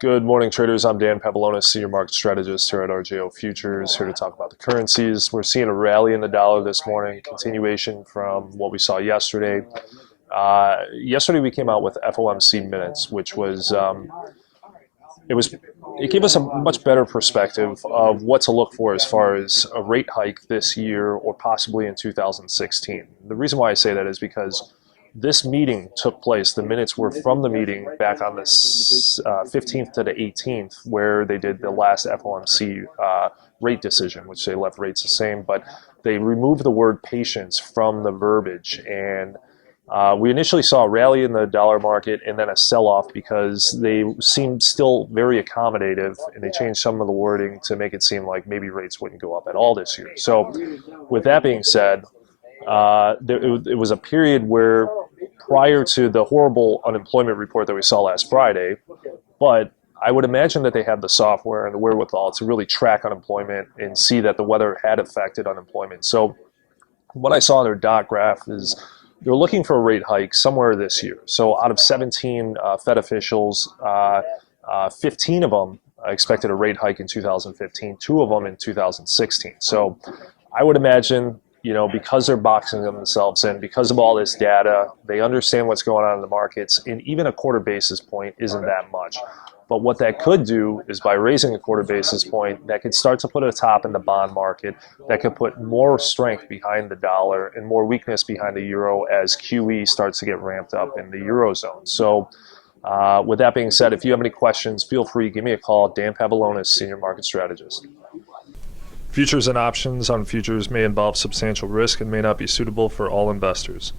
Good morning, traders. I'm Dan Pavlonis, Senior Market Strategist here at RJO Futures, here to talk about the currencies. We're seeing a rally in the dollar this morning, continuation from what we saw yesterday. Yesterday we came out with FOMC minutes, which was it gave us a much better perspective of what to look for as far as a rate hike this year or possibly in 2016. The reason why I say that is because this meeting took place, the minutes were from the meeting back on the 15th to the 18th, where they did the last FOMC rate decision, which they left rates the same, but they removed the word patience from the verbiage. And we initially saw a rally in the dollar market and then a sell-off because they seemed still very accommodative, and they changed some of the wording to make it seem like maybe rates wouldn't go up at all this year. So with that being said, it was a period where prior to the horrible unemployment report that we saw last Friday, but I would imagine that they had the software and the wherewithal to really track unemployment and see that the weather had affected unemployment. So what I saw in their dot graph is they're looking for a rate hike somewhere this year. So out of 17 Fed officials, 15 of them expected a rate hike in 2015, 2 of them in 2016. So I would imagine, because they're boxing themselves in, because of all this data, they understand what's going on in the markets, and even a quarter basis point isn't that much. But what that could do is by raising a quarter basis point, that could start to put a top in the bond market, that could put more strength behind the dollar and more weakness behind the euro as QE starts to get ramped up in the Eurozone. So with that being said, if you have any questions, feel free, give me a call. Dan Pavlonis, Senior Market Strategist. Futures and options on futures may involve substantial risk and may not be suitable for all investors.